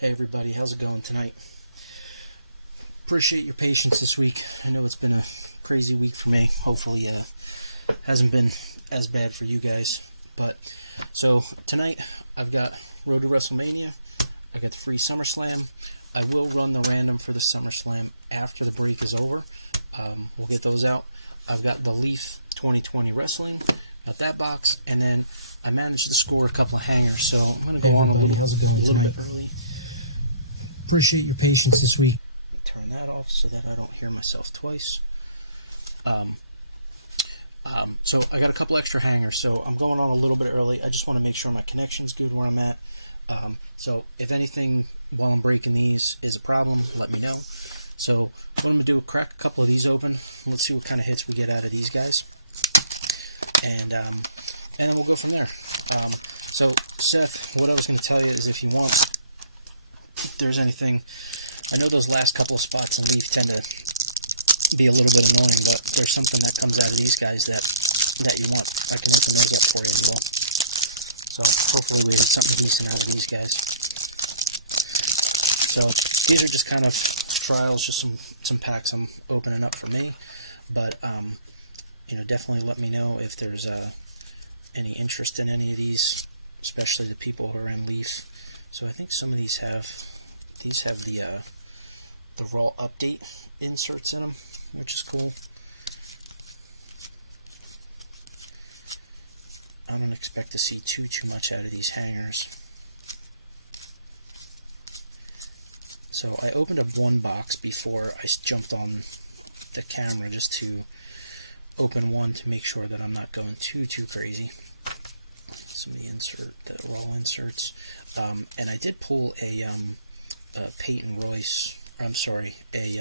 Hey everybody, how's it going tonight? Appreciate your patience this week. I know it's been a crazy week for me. Hopefully hasn't been as bad for you guys. But so tonight I've got Road to Wrestlemania. I got the free SummerSlam. I will run the random for the SummerSlam after the break is over. We'll get those out. I've got the Leaf 2020 Wrestling. Got that box, and then I managed to score a couple of hangers, so I'm going to go on a little bit early. Appreciate your patience this week. Turn that off so that I don't hear myself twice. So I got a couple extra hangers, so I'm going on a little bit early. I just want to make sure my connection's good where I'm at. So if anything while I'm breaking these is a problem, let me know. So what I'm going to do is crack a couple of these open. Let's see what kind of hits we get out of these guys. And then we'll go from there. So Seth, what I was going to tell you is if you want, if there's anything, I know those last couple of spots in Leaf tend to be a little bit annoying, but there's something that comes out of these guys that you want. I can make up for you as well. So hopefully we get something decent out of these guys. So these are just kind of trials, just some packs I'm opening up for me. But definitely let me know if there's any interest in any of these, especially the people who are in Leaf. So I think some of these have the Raw update inserts in them, which is cool. I don't expect to see too much out of these hangers. So I opened up one box before I jumped on the camera just to open one to make sure that I'm not going too crazy. Some of the Raw inserts. And I did pull a Peyton Royce, I'm sorry, a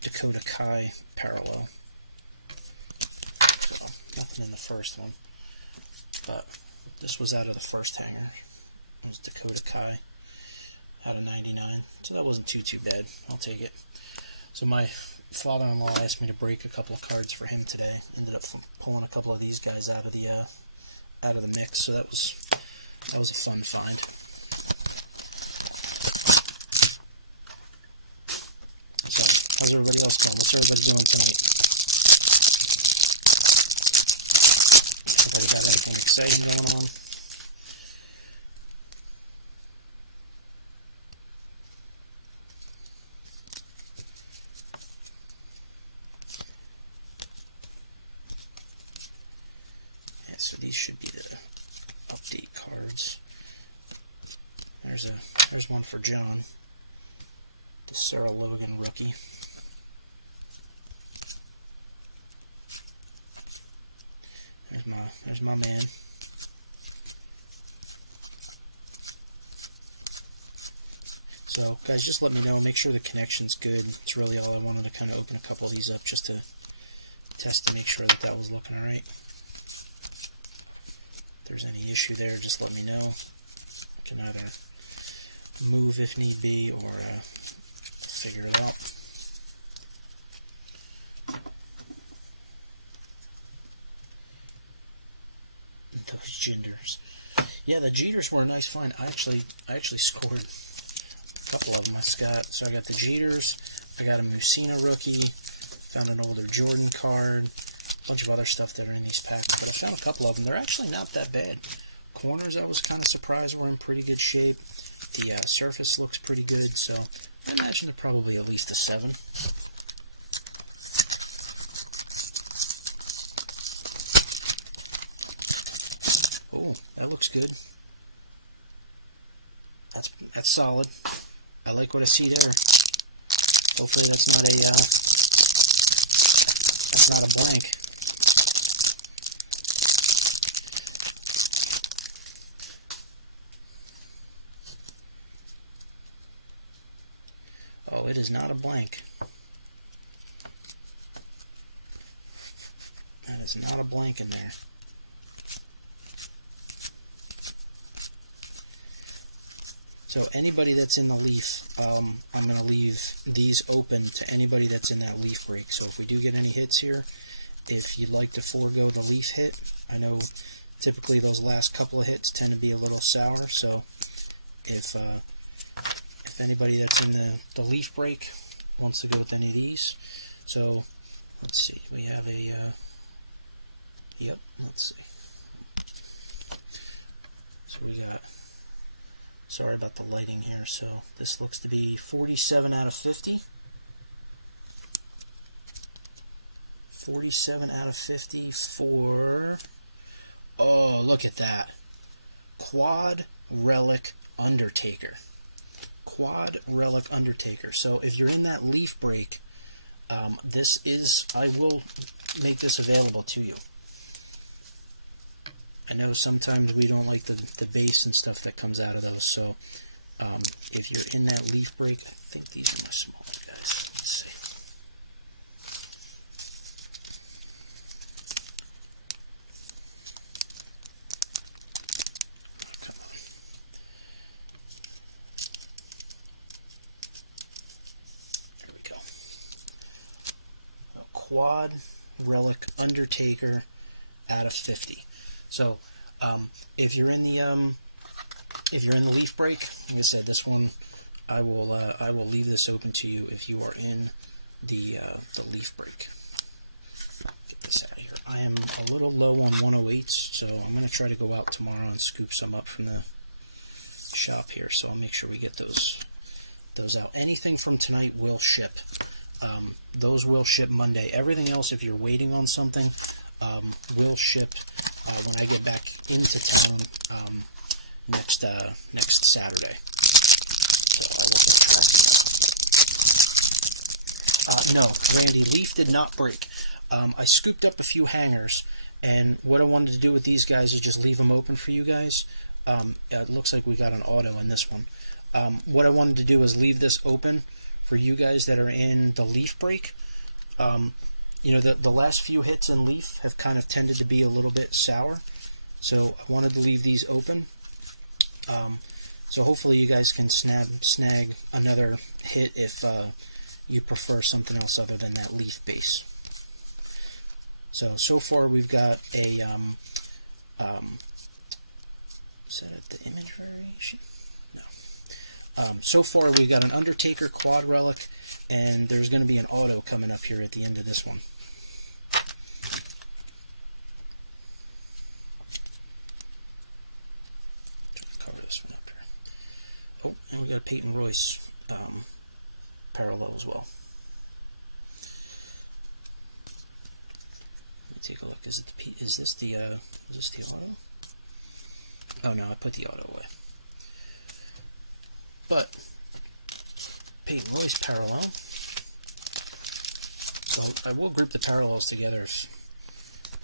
Dakota Kai parallel. So, nothing in the first one, but this was out of the first hanger. It was Dakota Kai out of 99, so that wasn't too bad. I'll take it. So my father-in-law asked me to break a couple of cards for him today. Ended up pulling a couple of these guys out of the mix, so that was a fun find. So, how's everybody else going? What's everybody doing tonight? Everybody got anything exciting going on? Yeah, so these should be the update cards. There's one for John, the Sarah Logan rookie. There's my man. So guys, just let me know. Make sure the connection's good. It's really all I wanted to kind of open a couple of these up just to test to make sure that was looking alright. If there's any issue there, just let me know. I can either move if need be or figure it out. Those Jinders. Yeah, the Jeters were a nice find. I actually scored a couple of them. I got the Jeters. I got a Musina rookie. Found an older Jordan card. A bunch of other stuff that are in these packs. But I found a couple of them. They're actually not that bad. Corners, I was kind of surprised, were in pretty good shape. The surface looks pretty good, so I imagine they're probably at least a 7. Oh, that looks good. That's solid. I like what I see there. Hopefully it's not a blank. Oh, it is not a blank. That is not a blank in there. So anybody that's in the Leaf, I'm going to leave these open to anybody that's in that Leaf break. So if we do get any hits here, if you'd like to forego the Leaf hit, I know typically those last couple of hits tend to be a little sour, so if if anybody that's in the leaf break wants to go with any of these. So let's see, we have a yep, let's see. So we got, sorry about the lighting here, so this looks to be 47 out of 50. 47 out of 50 for, oh, look at that. Quad Relic Undertaker. Quad Relic Undertaker. So if you're in that leaf break, this is, I will make this available to you. I know sometimes we don't like the base and stuff that comes out of those, so if you're in that leaf break, I think these are my smaller guys. Let's see. Come on. There we go. A Quad Relic Undertaker out of 50. So, if you're in the leaf break, like I said, this one I will leave this open to you if you are in the leaf break. Get this out of here. I am a little low on 108s, so I'm going to try to go out tomorrow and scoop some up from the shop here. So I'll make sure we get those out. Anything from tonight will ship. Those will ship Monday. Everything else, if you're waiting on something, will ship when I get back into town next Saturday. No, the leaf did not break. I scooped up a few hangers, and what I wanted to do with these guys is just leave them open for you guys. It looks like we got an auto in this one. What I wanted to do is leave this open for you guys that are in the leaf break. You know, the last few hits in leaf have kind of tended to be a little bit sour, so I wanted to leave these open. So hopefully you guys can snag another hit if you prefer something else other than that leaf base. So far we've got a, is that the image variation? No. So far we've got an Undertaker Quad Relic, and there's going to be an auto coming up here at the end of this one. Cover this one up here. Oh, and we got a Peyton Royce parallel as well. Let me take a look. Is this the auto? Oh no, I put the auto away. But Peyton Royce parallel. So I will group the parallels together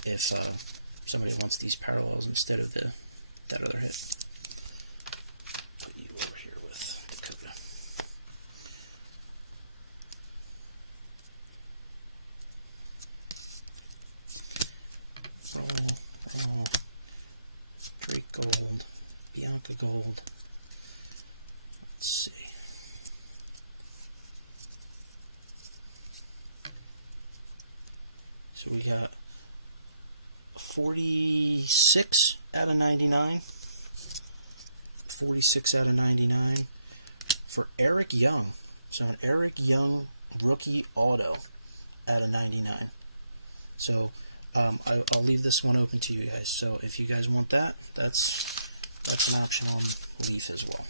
if somebody wants these parallels instead of that other hit. Put you over here with Dakota. Roll, Drake Gold, Bianca Gold. Let's see. So we got 46 out of 99. 46 out of 99 for Eric Young. So an Eric Young rookie auto out of 99. So I'll leave this one open to you guys. So if you guys want that, that's an option on leaf as well.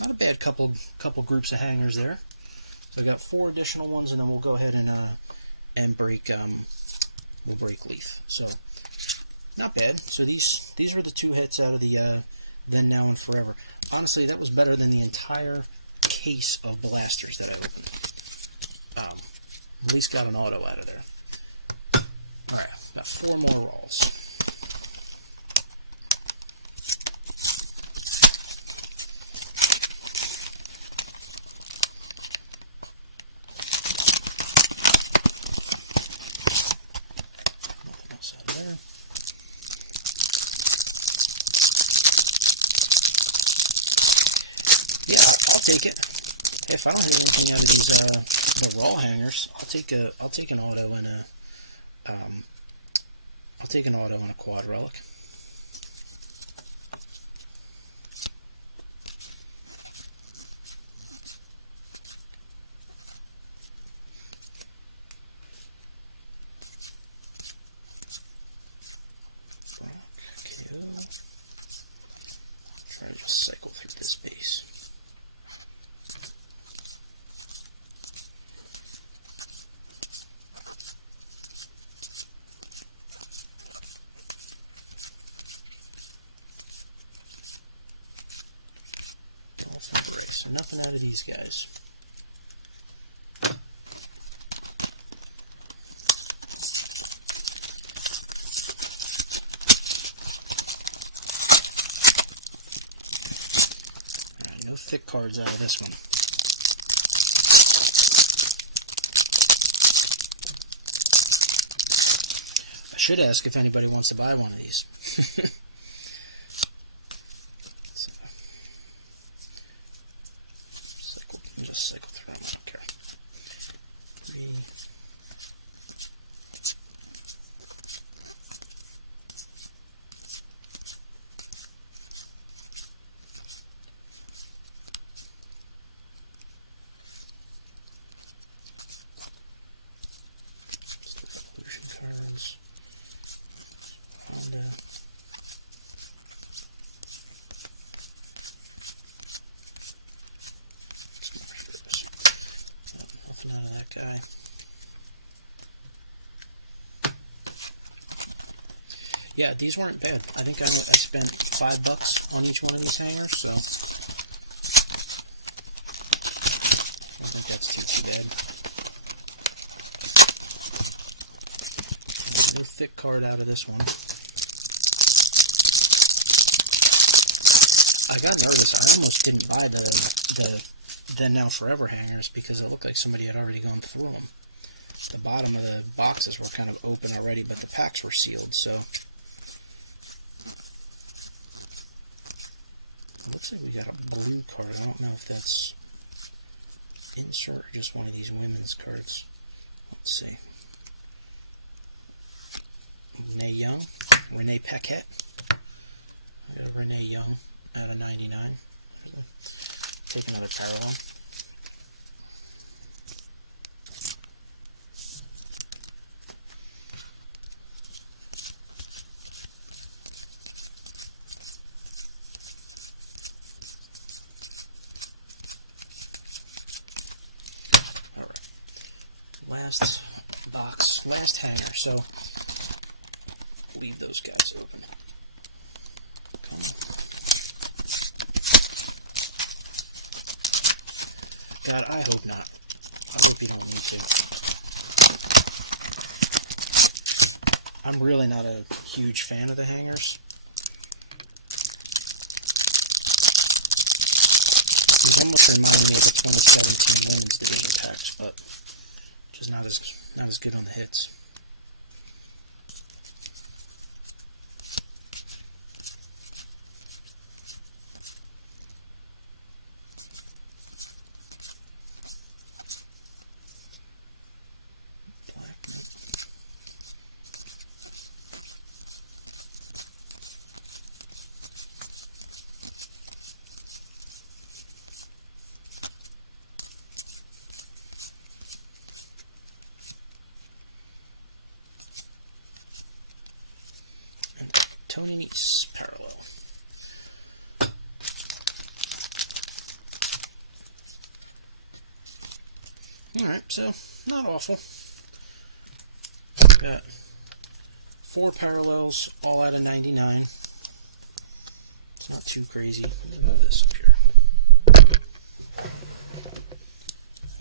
Not a bad couple groups of hangers there. So we got 4 additional ones, and then we'll go ahead and break we'll break leaf. So not bad. So these were the 2 hits out of the Then, Now, and Forever. Honestly, that was better than the entire case of blasters that I opened. At least got an auto out of there. Alright, got 4 more rolls. Take it. If I don't have any of these roll hangers, I'll take an auto and I'll take an auto and a Quad Relic. nothing out of these guys. Alright, no thick cards out of this one. I should ask if anybody wants to buy one of these. Just cycle through them, I don't care. 3. Evolution cards. Honda. Nothing out of that guy. Yeah, these weren't bad. I think I spent $5 on each one of these hangers, so I think that's too bad. No thick card out of this one. I got nervous. I almost didn't buy the Then Now Forever hangers because it looked like somebody had already gone through them. The bottom of the boxes were kind of open already, but the packs were sealed, so it looks like we got a blue card. I don't know if that's insert or just one of these women's cards. Let's see. Renee Paquette. Renee Young out of 99. Take another parallel. Last box, last hanger, so leave those guys open. God, I hope not. I hope you don't need to. I'm really not a huge fan of the hangers. Almost reminds me of the 2017 women's division packs, but just not as good on the hits. Tony Nese parallel. Alright, so not awful. Got 4 parallels, all out of 99. It's not too crazy. Move this up here.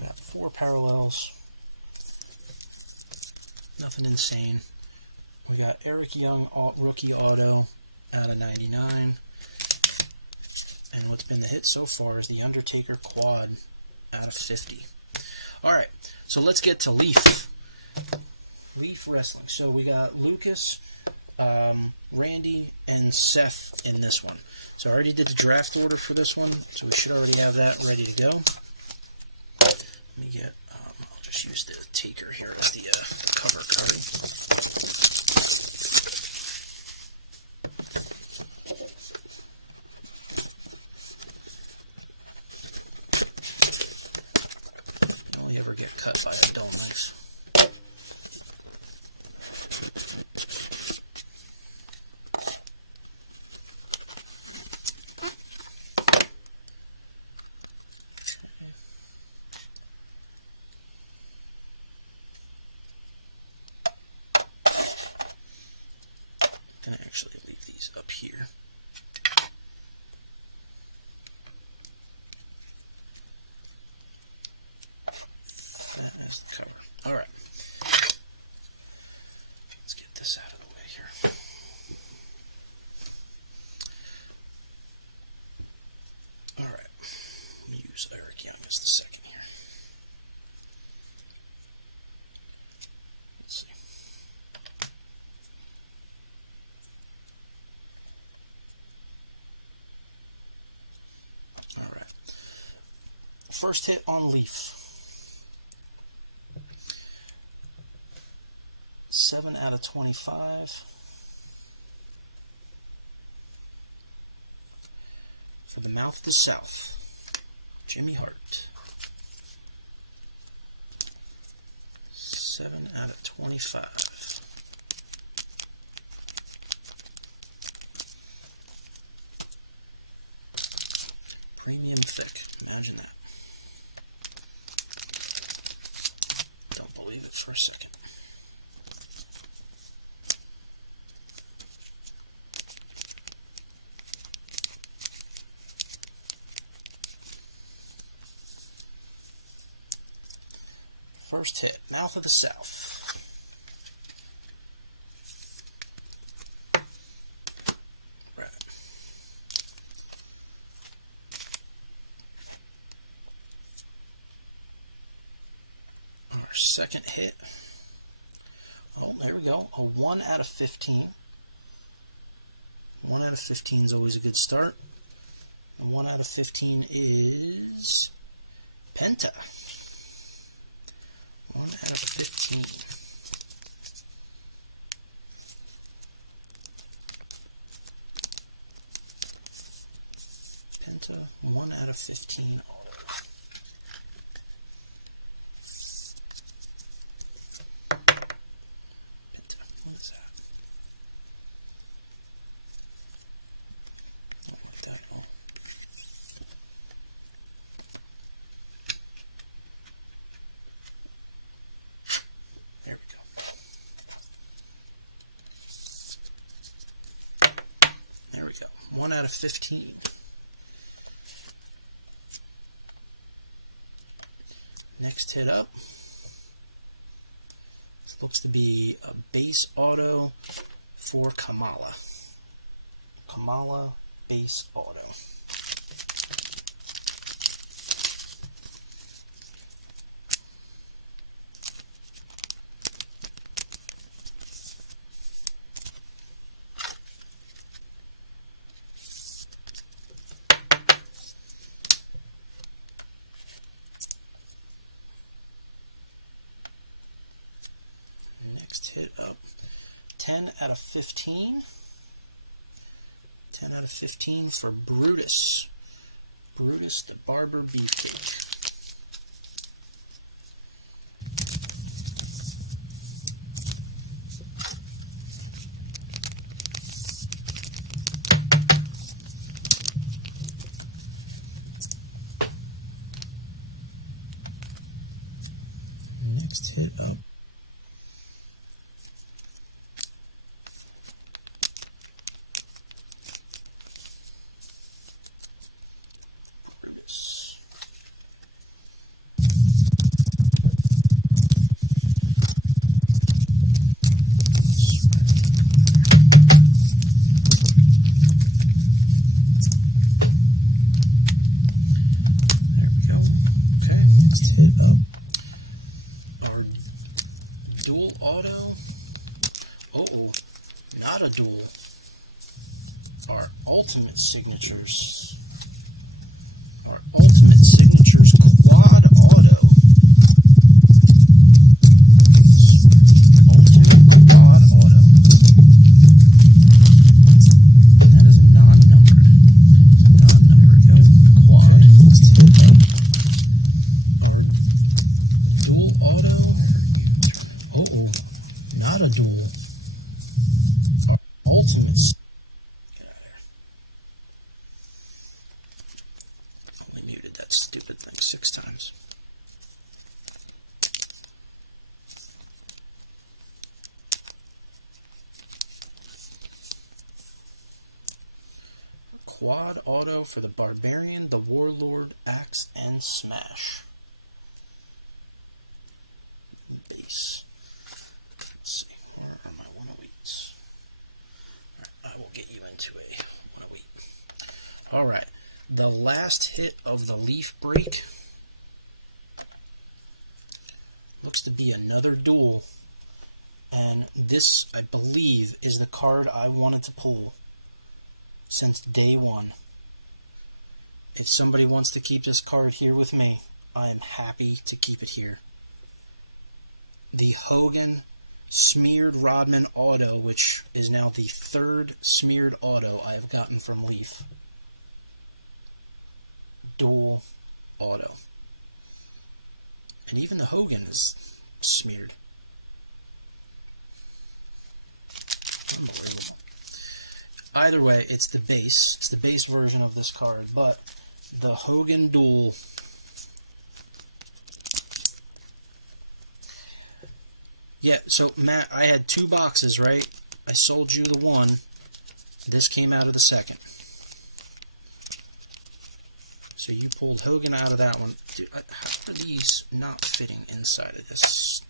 Got 4 parallels. Nothing insane. We got Eric Young rookie auto out of 99. And what's been the hit so far is the Undertaker quad out of 50. Alright, so let's get to Leaf. Leaf Wrestling. So we got Lucas, Randy, and Seth in this one. So I already did the draft order for this one, so we should already have that ready to go. Let me get, I'll just use the Taker here as the cover card. Get cut by a dull knife. first hit on Leaf. 7 out of 25. For the Mouth of the South, Jimmy Hart. 7 out of 25. Premium thick. Imagine that. Don't believe it for a second. First hit, Mouth of the South. Right. Our second hit. Oh, there we go. A 1 out of 15. 1 out of 15 is always a good start. And 1 out of 15 is Penta. 1 out of 15. Penta, 1 out of 15. Penta, what is that? Oh, what the hell? There we go. There we go. 1 out of 15. Next hit up. This looks to be a base auto for Kamala. Kamala base auto. Next hit up. 10 out of 15. 10 out of 15 for Brutus. Brutus the Barber Beefcake. Next hit up. Brutus. There we go. Okay. Next hit up. Our dual auto. Uh-oh. Not a dual. Our ultimate signatures. Our ultimate signatures quad auto. Ultimate quad auto. That is not numbered. Not numbered, guys. Quad. Our dual auto. Uh-oh. Not a dual. Our ultimate. Get out of here. Only muted that stupid thing 6 times. Quad auto for the Barbarian, the Warlord, Axe, and Smash. Base. Let's see. Where are my 108s? Alright, I will get you into a 108. Alright. The last hit of the Leaf break looks to be another duel, and this, I believe, is the card I wanted to pull since day one. If somebody wants to keep this card here with me, I am happy to keep it here. The Hogan Smeared Rodman Auto, which is now the third smeared auto I have gotten from Leaf. Dual auto. And even the Hogan is smeared. Unbelievable. Either way, it's the base. It's the base version of this card, but the Hogan Dual. Yeah, so Matt, I had 2 boxes, right? I sold you the one. This came out of the second. So you pulled Hogan out of that one. Dude, how are these not fitting inside of this?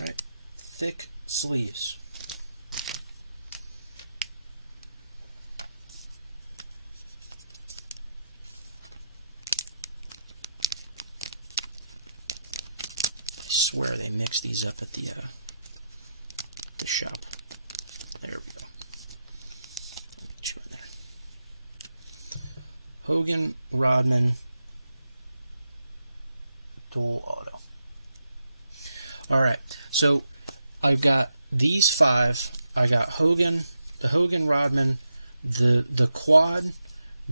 Right? Thick sleeves. I swear they mix these up at the shop. There we go. Put you in there. Hogan Rodman Dual Auto. Alright, so I've got these 5. I got Hogan, the Hogan Rodman, the Quad,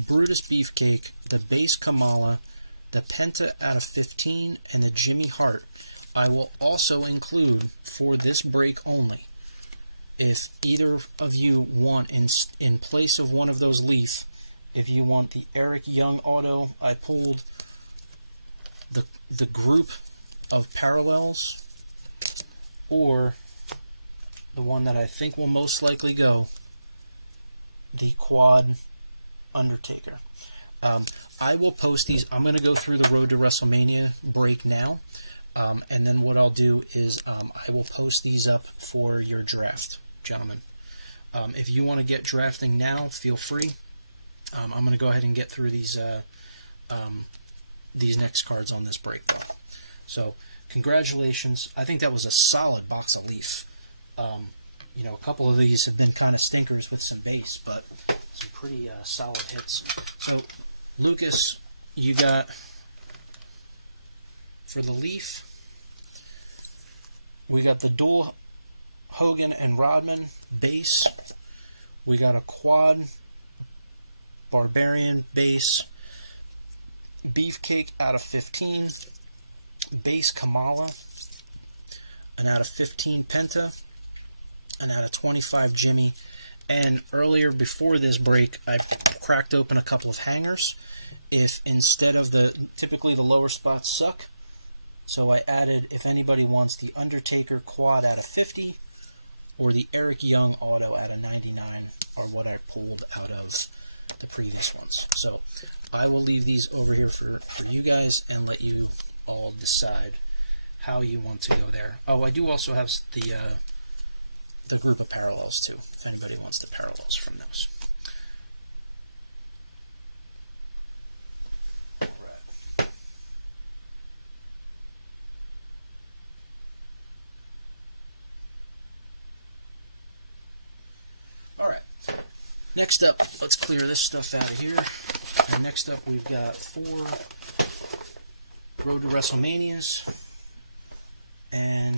Brutus Beefcake, the Base Kamala, the Penta out of 15, and the Jimmy Hart. I will also include, for this break only, if either of you want, in place of one of those Leaf, if you want the Eric Young Auto, I pulled the group of parallels, or the one that I think will most likely go, the Quad Undertaker. I will post these. I'm going to go through the Road to WrestleMania break now, and then what I'll do is I will post these up for your draft, gentlemen. If you want to get drafting now, feel free. I'm going to go ahead and get through these next cards on this break, though. So, congratulations. I think that was a solid box of Leaf. You know, a couple of these have been kind of stinkers with some base, but some pretty solid hits. So, Lucas, you got, for the Leaf, we got the dual Hogan and Rodman base. We got a Quad Barbarian base. Beefcake out of 15. Base Kamala. An out of 15 Penta. An out of 25 Jimmy. And earlier, before this break, I cracked open a couple of hangers. If instead of typically the lower spots suck, so I added, if anybody wants the Undertaker Quad out of 50, or the Eric Young Auto out of 99, are what I pulled out of the previous ones. So I will leave these over here for you guys and let you all decide how you want to go there. Oh, I do also have the group of parallels too, if anybody wants the parallels from those. Alright, next up, let's clear this stuff out of here. And next up, we've got 4 Road to WrestleManias and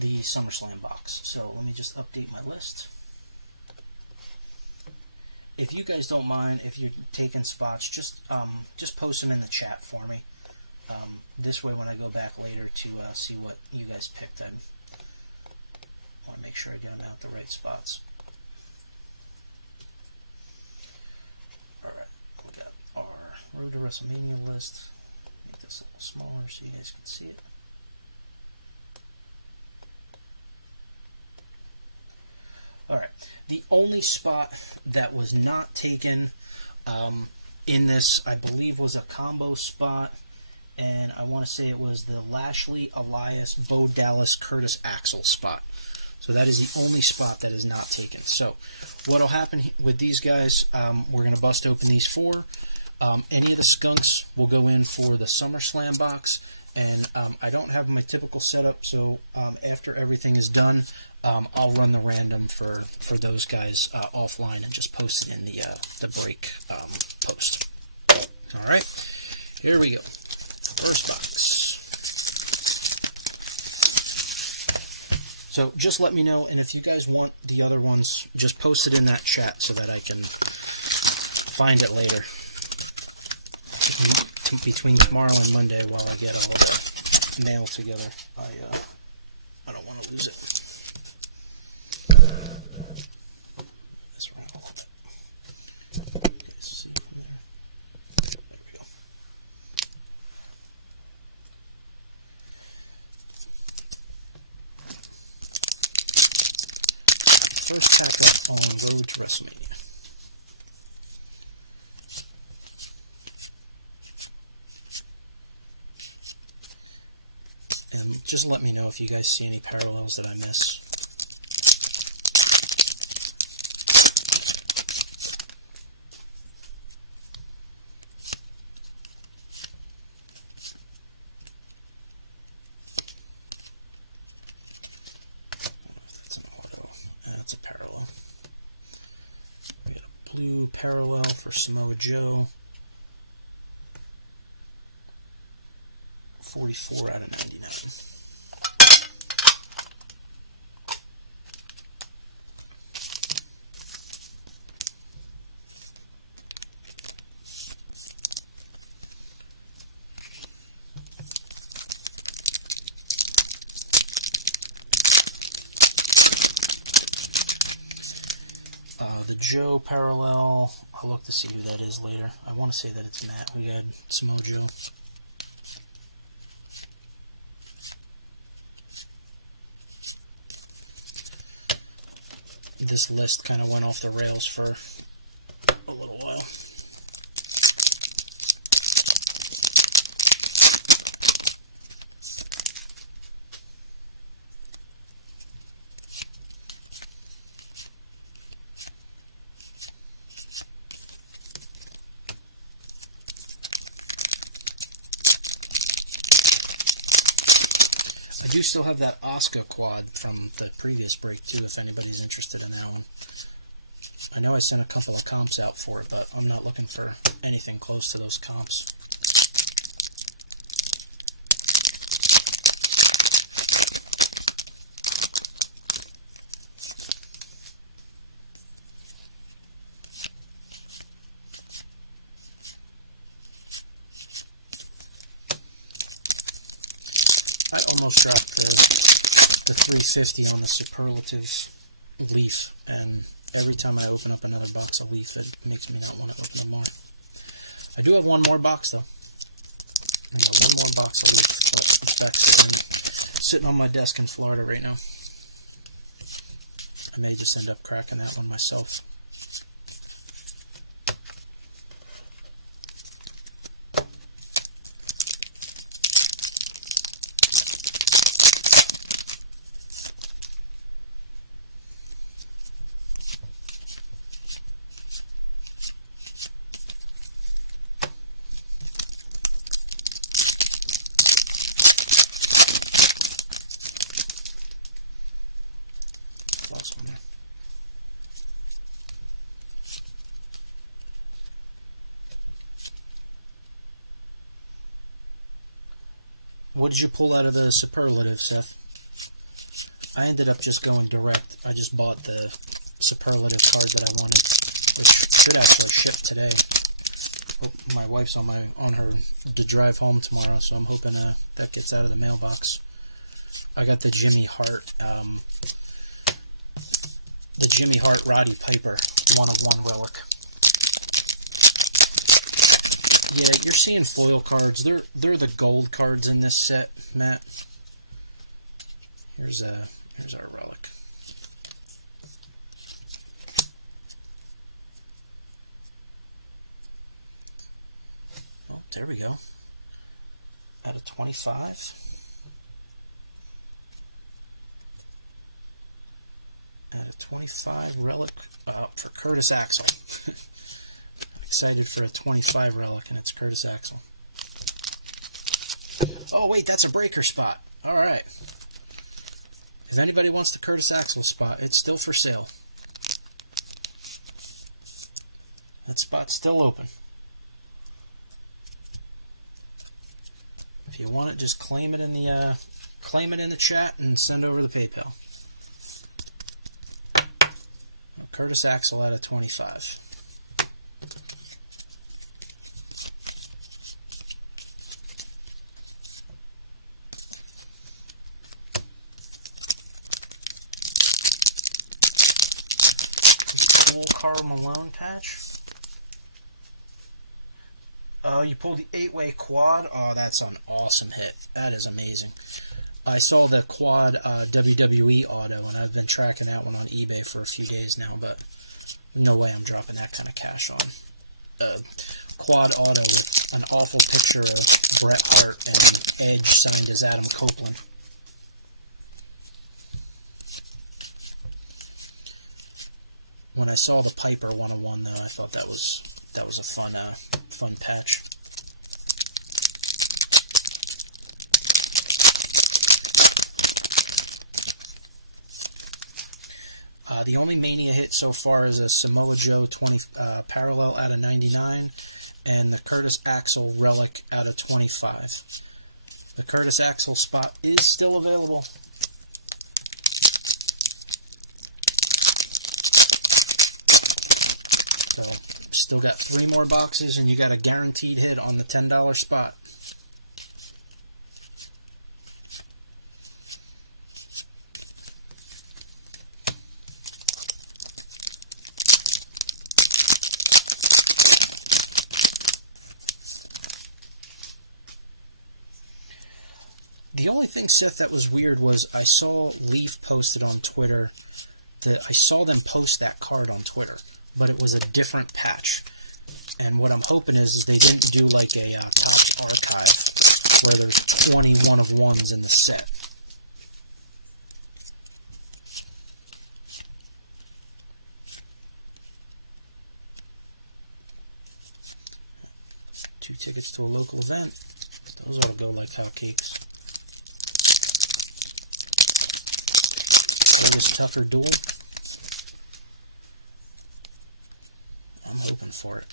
the SummerSlam box. So let me just update my list. If you guys don't mind, if you're taking spots, just post them in the chat for me. This way, when I go back later to see what you guys picked, I want to make sure I get them out the right spots. All right, we got our Road to WrestleMania list. Make this a little smaller so you guys can see it. Alright, the only spot that was not taken in this, I believe, was a combo spot, and I want to say it was the Lashley, Elias, Bo Dallas, Curtis Axel spot. So that is the only spot that is not taken. So what will happen with these guys, we're going to bust open these 4. Any of the skunks will go in for the SummerSlam box, And I don't have my typical setup, so after everything is done, I'll run the random for those guys offline and just post it in the break post. All right, here we go. First box. So just let me know, and if you guys want the other ones, just post it in that chat so that I can find it later. Between tomorrow and Monday, while I get all the mail together, I don't want to lose it. That's right. Okay, see there. There we go. First chapter on the road to Wrestlemania. And just let me know if you guys see any parallels that I miss. That's a parallel. We got a blue parallel for Samoa Joe. 44 out of 99. The Joe parallel, I'll look to see who that is later. I want to say that it's Matt. We had Samoa Joe. This list kind of went off the rails for a little while. I do still have that Oscar quad from the previous break too, if anybody's interested in that one. I know I sent a couple of comps out for it, but I'm not looking for anything close to those comps. I almost dropped the 350 on the superlatives leaf, and every time I open up another box of leaf, it makes me not want to open them more. I do have one more box, though. I got one more box of leaf sitting on my desk in Florida right now. I may just end up cracking that one myself. What did you pull out of the superlative, Seth? I ended up just going direct. I just bought the superlative card that I wanted, which should actually ship today. My wife's on her to drive home tomorrow, so I'm hoping that gets out of the mailbox. I got the Jimmy Hart Roddy Piper 1-of-1 relic. Yeah, you're seeing foil cards. They're the gold cards in this set, Matt. Here's our relic. Oh, there we go. Out of 25. Out of 25 relic for Curtis Axel. Excited for a 25 relic, and it's Curtis Axel. Oh, wait, that's a breaker spot. All right. If anybody wants the Curtis Axel spot, it's still for sale. That spot's still open. If you want it, just claim it in the chat and send over the PayPal. Curtis Axel out of 25. Full Carl Malone patch. Oh, you pulled the 8-way quad? Oh, that's an awesome hit. That is amazing. I saw the quad WWE auto, and I've been tracking that one on eBay for a few days now, but no way I'm dropping that kind of cash on. Quad auto, an awful picture of Bret Hart and Edge signed as Adam Copeland. When I saw the Piper 101, though, I thought that was a fun patch. The only Mania hit so far is a Samoa Joe 20 parallel out of 99 and the Curtis Axel relic out of 25. The Curtis Axel spot is still available. So, still got 3 more boxes and you got a guaranteed hit on the $10 spot. The only thing, Seth, that was weird was I saw Leaf posted on Twitter that I saw them post that card on Twitter, but it was a different patch. And what I'm hoping is they didn't do like a Topps archive where there's 20 one-of-ones in the set. Two tickets to a local event. Those all go like hotcakes. This Tucker duel. I'm hoping for it.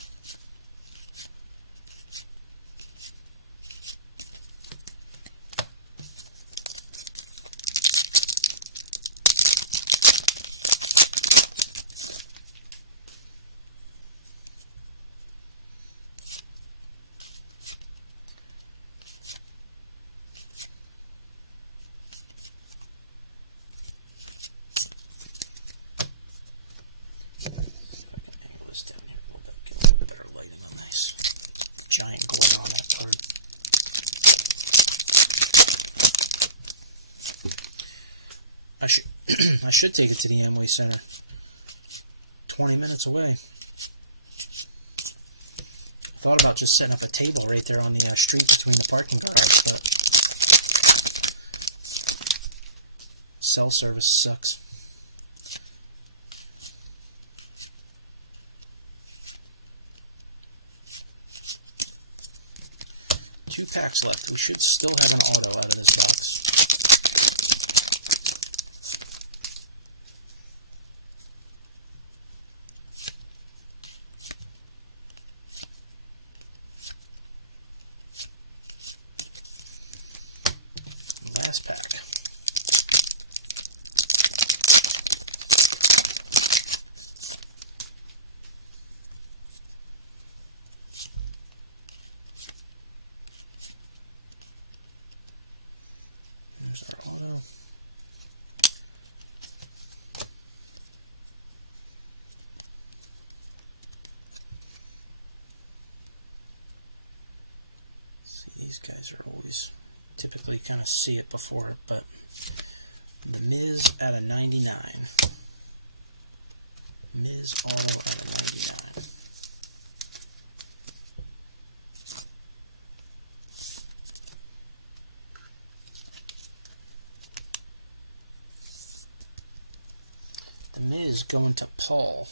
I should take it to the Amway Center. 20 minutes away. Thought about just setting up a table right there on the street between the parking garages, but cell service sucks. Two packs left. We should still have an auto out of this box. These guys are always typically kind of see it before it, but the Miz at a 99. Miz auto at a 99. The Miz going to Paul.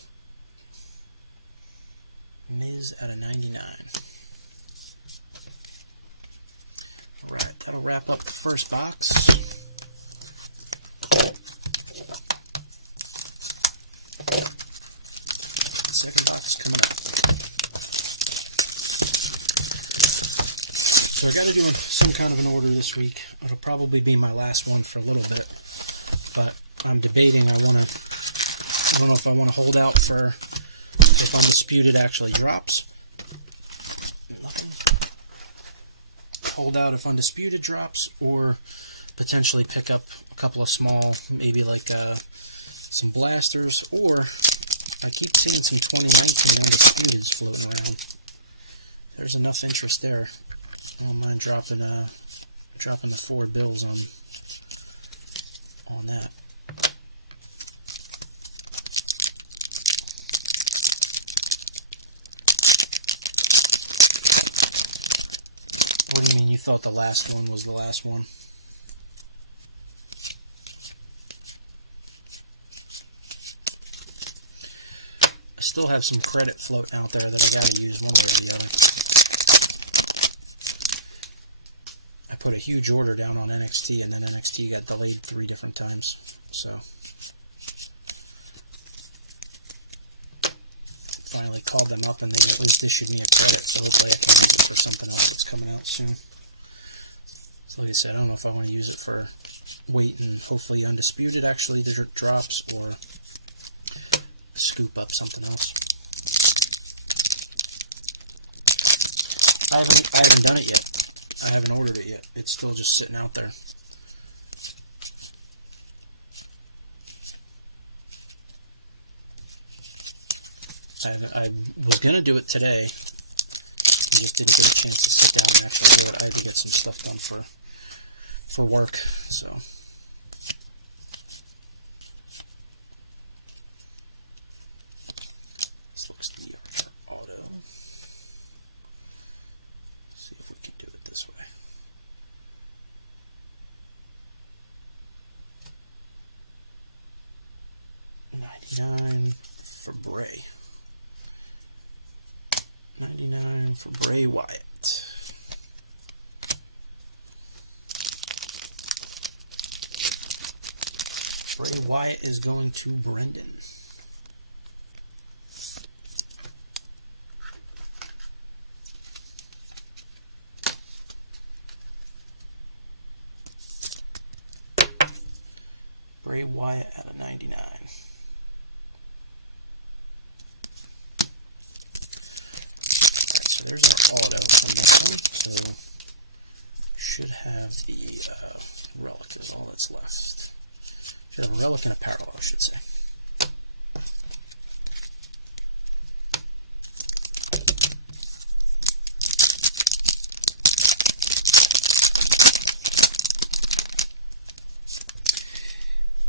Miz at a 99. Right. That'll wrap up the first box. Second box is coming up. So I got to do some kind of an order this week. It'll probably be my last one for a little bit, but I'm debating. I don't know if I want to hold out for if Undisputed actually drops. Hold out if Undisputed drops, or potentially pick up a couple of small, maybe like some blasters, or I keep seeing some 2019 Undisputeds floating around. There's enough interest there. I don't mind dropping the 4 bills on that. What do you mean you thought the last one was the last one? I still have some credit floating out there that I gotta use one way or the other. I put a huge order down on NXT, and then NXT got delayed 3 different times. So finally called them up, and they at least issued me a credit, so it looks like there's something else that's coming out soon. So like I said, I don't know if I want to use it for waiting, hopefully Undisputed actually drops, or scoop up something else. I haven't done it yet. I haven't ordered it yet. It's still just sitting out there. I was going to do it today. Just didn't get a chance to sit down and actually do it. I had to get some stuff done for work. So this looks to be auto. See if we can do it this way. $99 for Bray. $99 for Bray Wyatt. Bray Wyatt is going to Brendan. Bray Wyatt at a 99. So there's the auto. So should have the relic is all that's left. There's a relic and a parallel, I should say.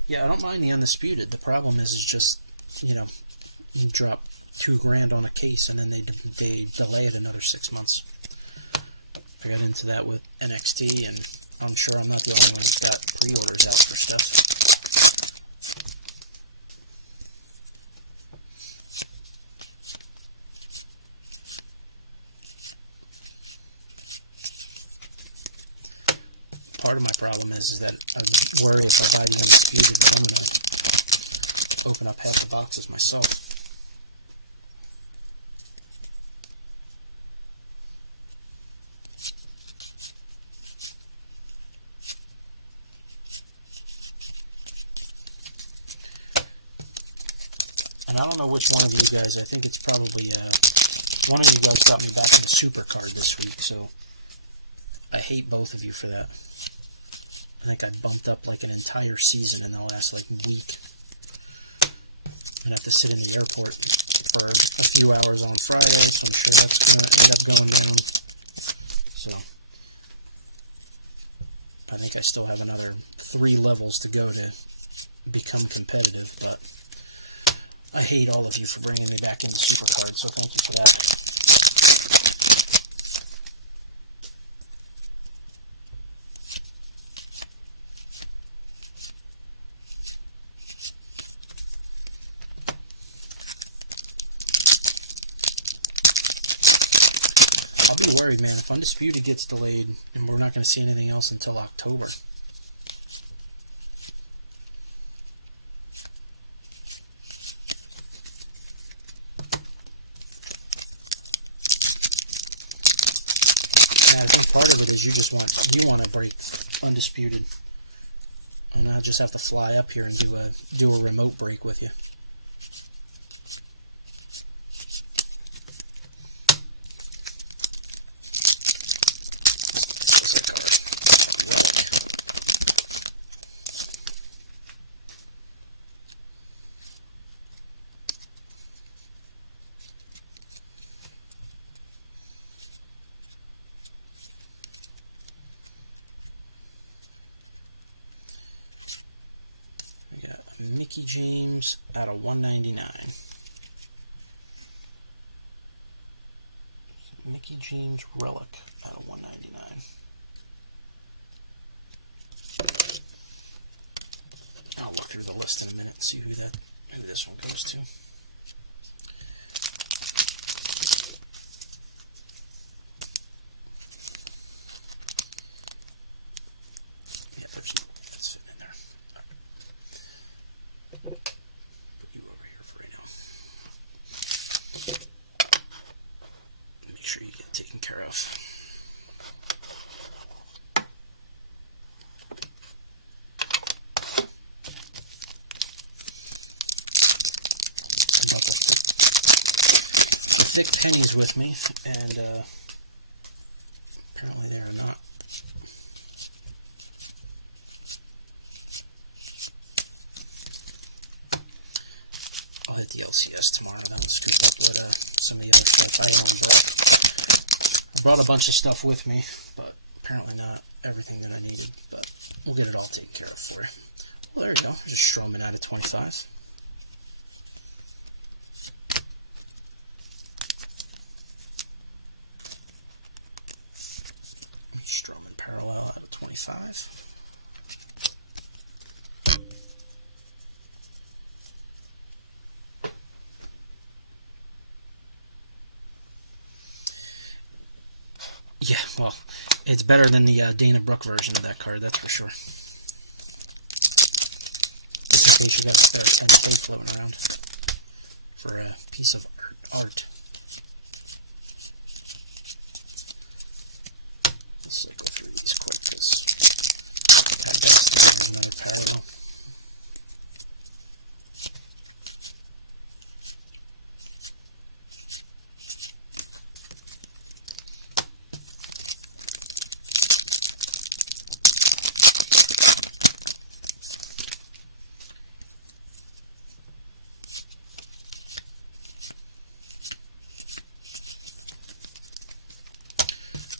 Yeah, I don't mind the Undisputed. The problem is just, you drop $2,000 on a case and then they delay it another 6 months. I got into that with NXT, and I'm sure I'm not the only one that's got pre-orders out for stuff. Part of my problem is that I'm worried if I buy the Undisputed, I'm going to open up half the boxes myself. And I don't know which one of you guys, I think it's probably, one of you guys got me back with a super card this week, so I hate both of you for that. I think I bumped up like an entire season in the last week. And I have to sit in the airport for a few hours on Friday, so I'm sure that's going to end up going down. So I think I still have another 3 levels to go to become competitive, but I hate all of you for bringing me back into Supercard, so thank you for that. sorry, man. If Undisputed gets delayed, and we're not going to see anything else until October. And I think part of it is you want to break Undisputed, and I'll just have to fly up here and do a remote break with you. Mickey James out of 199. Mickey James Relic out of 199. I'll look through the list in a minute and see who this one goes to. Yeah, that's fitting in there. Put you over here for right now. Make sure you get taken care of. Thick pennies with me, and apparently they are not. I'll hit the LCS tomorrow. That'll scoop up some of the other stuff I brought a bunch of stuff with me, but apparently not everything that I needed. But we'll get it all taken care of for you. Well, there you go. Just Strowman out of 25. Strowman parallel out of 25. Yeah, well, it's better than the Dana Brooke version of that card, that's for sure. Just in case you got that tape floating around for a piece of art. Let's go through these quick, because there's another parallel.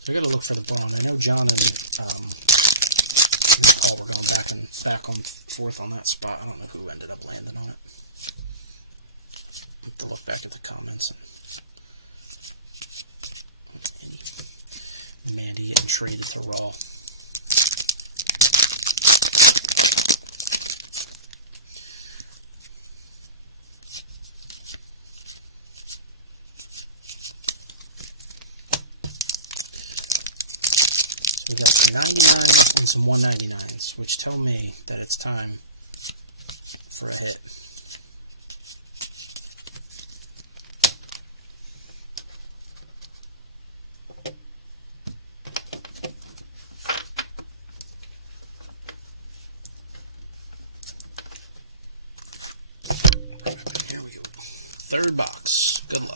I gotta look for the bond. I know John and we're going back and forth on that spot. I don't know who ended up landing on it. Have to look back at the comments. And Mandy getting traded to Raw. We got 99 and some 199s, which tell me that it's time for a hit. Here we go. Third box. Good luck.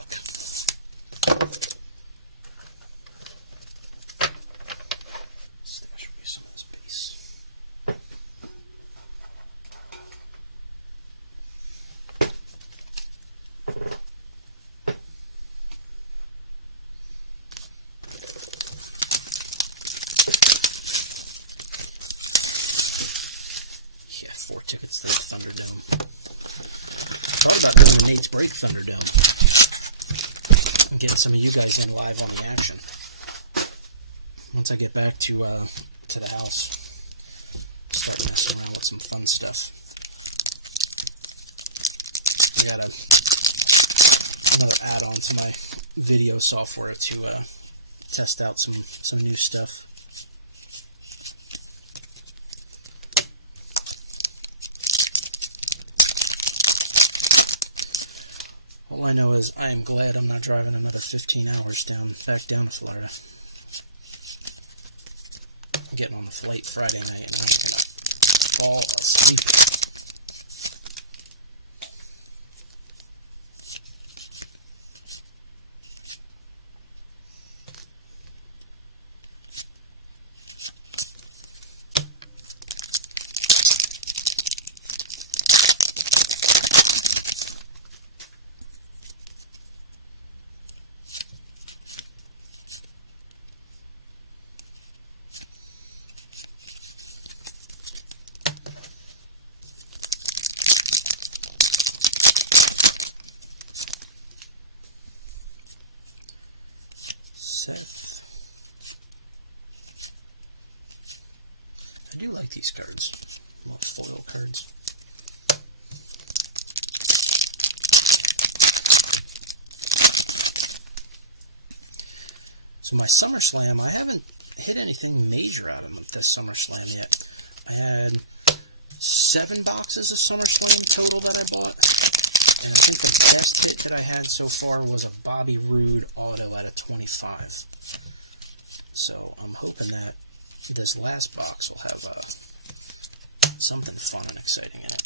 Tickets to the Thunderdome. Thought about that when Nate's Break Thunderdome. Get some of you guys in live on the action. Once I get back to the house, start messing around with some fun stuff. I'm gonna add on to my video software to test out some new stuff. All I know is I am glad I'm not driving another 15 hours back down to Florida. I'm getting on the flight Friday night and I fall asleep. I do like these cards, little photo cards. So my SummerSlam, I haven't hit anything major out of them this SummerSlam yet. I had 7 boxes of SummerSlam total that I bought. And I think the best hit that I had so far was a Bobby Roode auto at a 25. So I'm hoping that this last box will have something fun and exciting in it.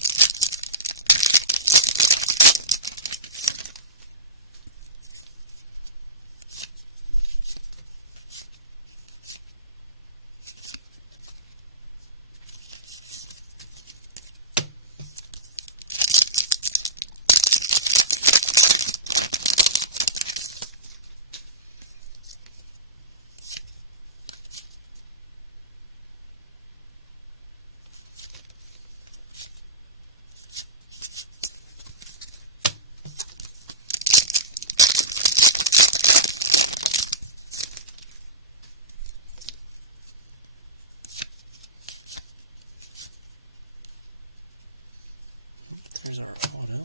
There's our auto.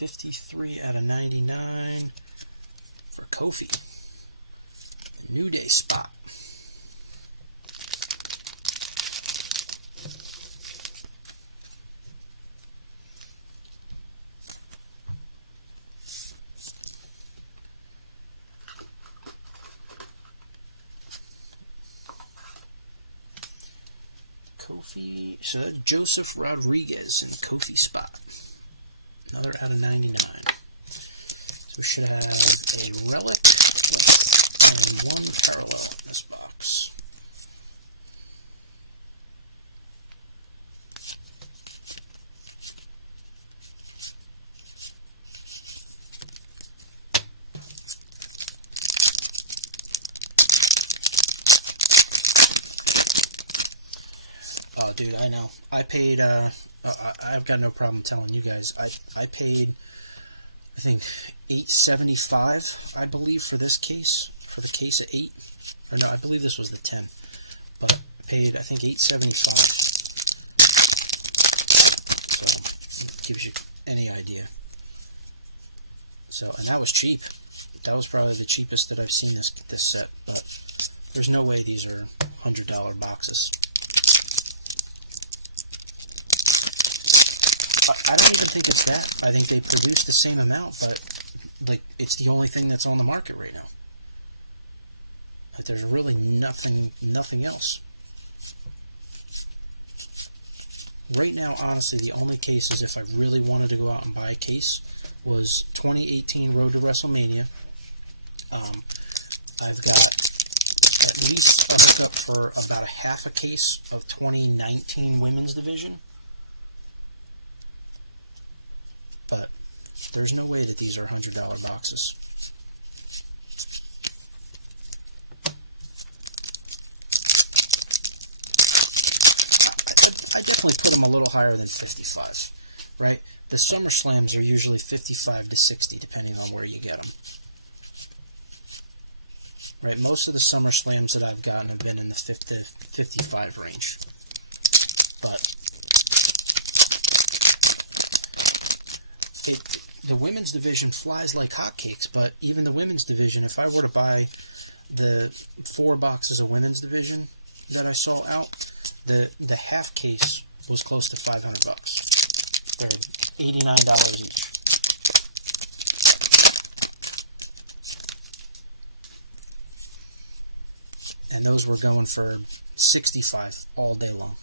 $53 out of 99 for Kofi. New Day spot. Kofi, so that's Joseph Rodriguez in Kofi spot. Another out of 99. So we should have a relic and 1 parallel in this box. Oh, dude, I know. I paid, I've got no problem telling you guys. I paid, I think, $8.75, I believe, for this case. For the case of 8. Or no, I believe this was the 10. But I paid, I think, $8.75. So, gives you any idea. So, and that was cheap. That was probably the cheapest that I've seen this set. But there's no way these are $100 boxes. I don't even think it's that. I think they produce the same amount, but like it's the only thing that's on the market right now. Like, there's really nothing else. Right now, honestly, the only cases, if I really wanted to go out and buy a case, was 2018 Road to WrestleMania. I've got at least stocked up for about a half a case of 2019 Women's Division. But there's no way that these are $100 boxes. I definitely put them a little higher than 55, right? The SummerSlams are usually 55 to 60, depending on where you get them. Right, most of the SummerSlams that I've gotten have been in the 50 to 55 range. But the women's division flies like hotcakes, but even the women's division, if I were to buy the 4 boxes of women's division that I saw out, the half case was close to $500. They're $89 each. And those were going for $65 all day long.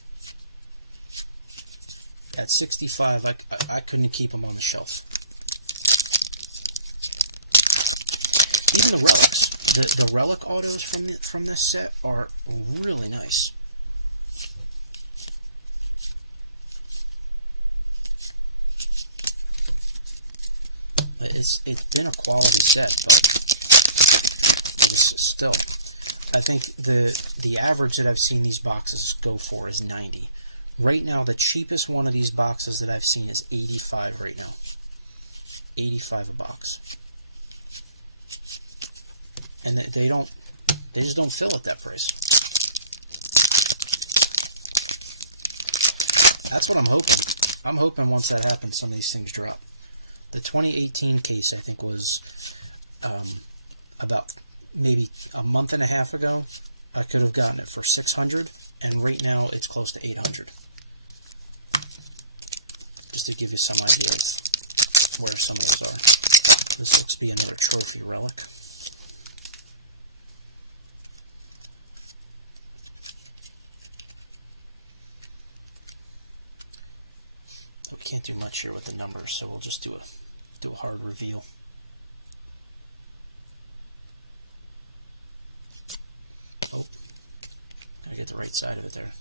At $65, I couldn't keep them on the shelf. Even the relics, the relic autos from this set are really nice. It's been a quality set, but it's still. I think the average that I've seen these boxes go for is $90. Right now, the cheapest one of these boxes that I've seen is $85 right now. $85 a box. And they just don't fill at that price. That's what I'm hoping. I'm hoping once that happens, some of these things drop. The 2018 case, I think, was about maybe a month and a half ago. I could have gotten it for $600, and right now it's close to $800. Just to give you some idea of where some of those are. This looks to be another trophy relic. We can't do much here with the numbers, so we'll just do a hard reveal. Oh, gotta get the right side of it there.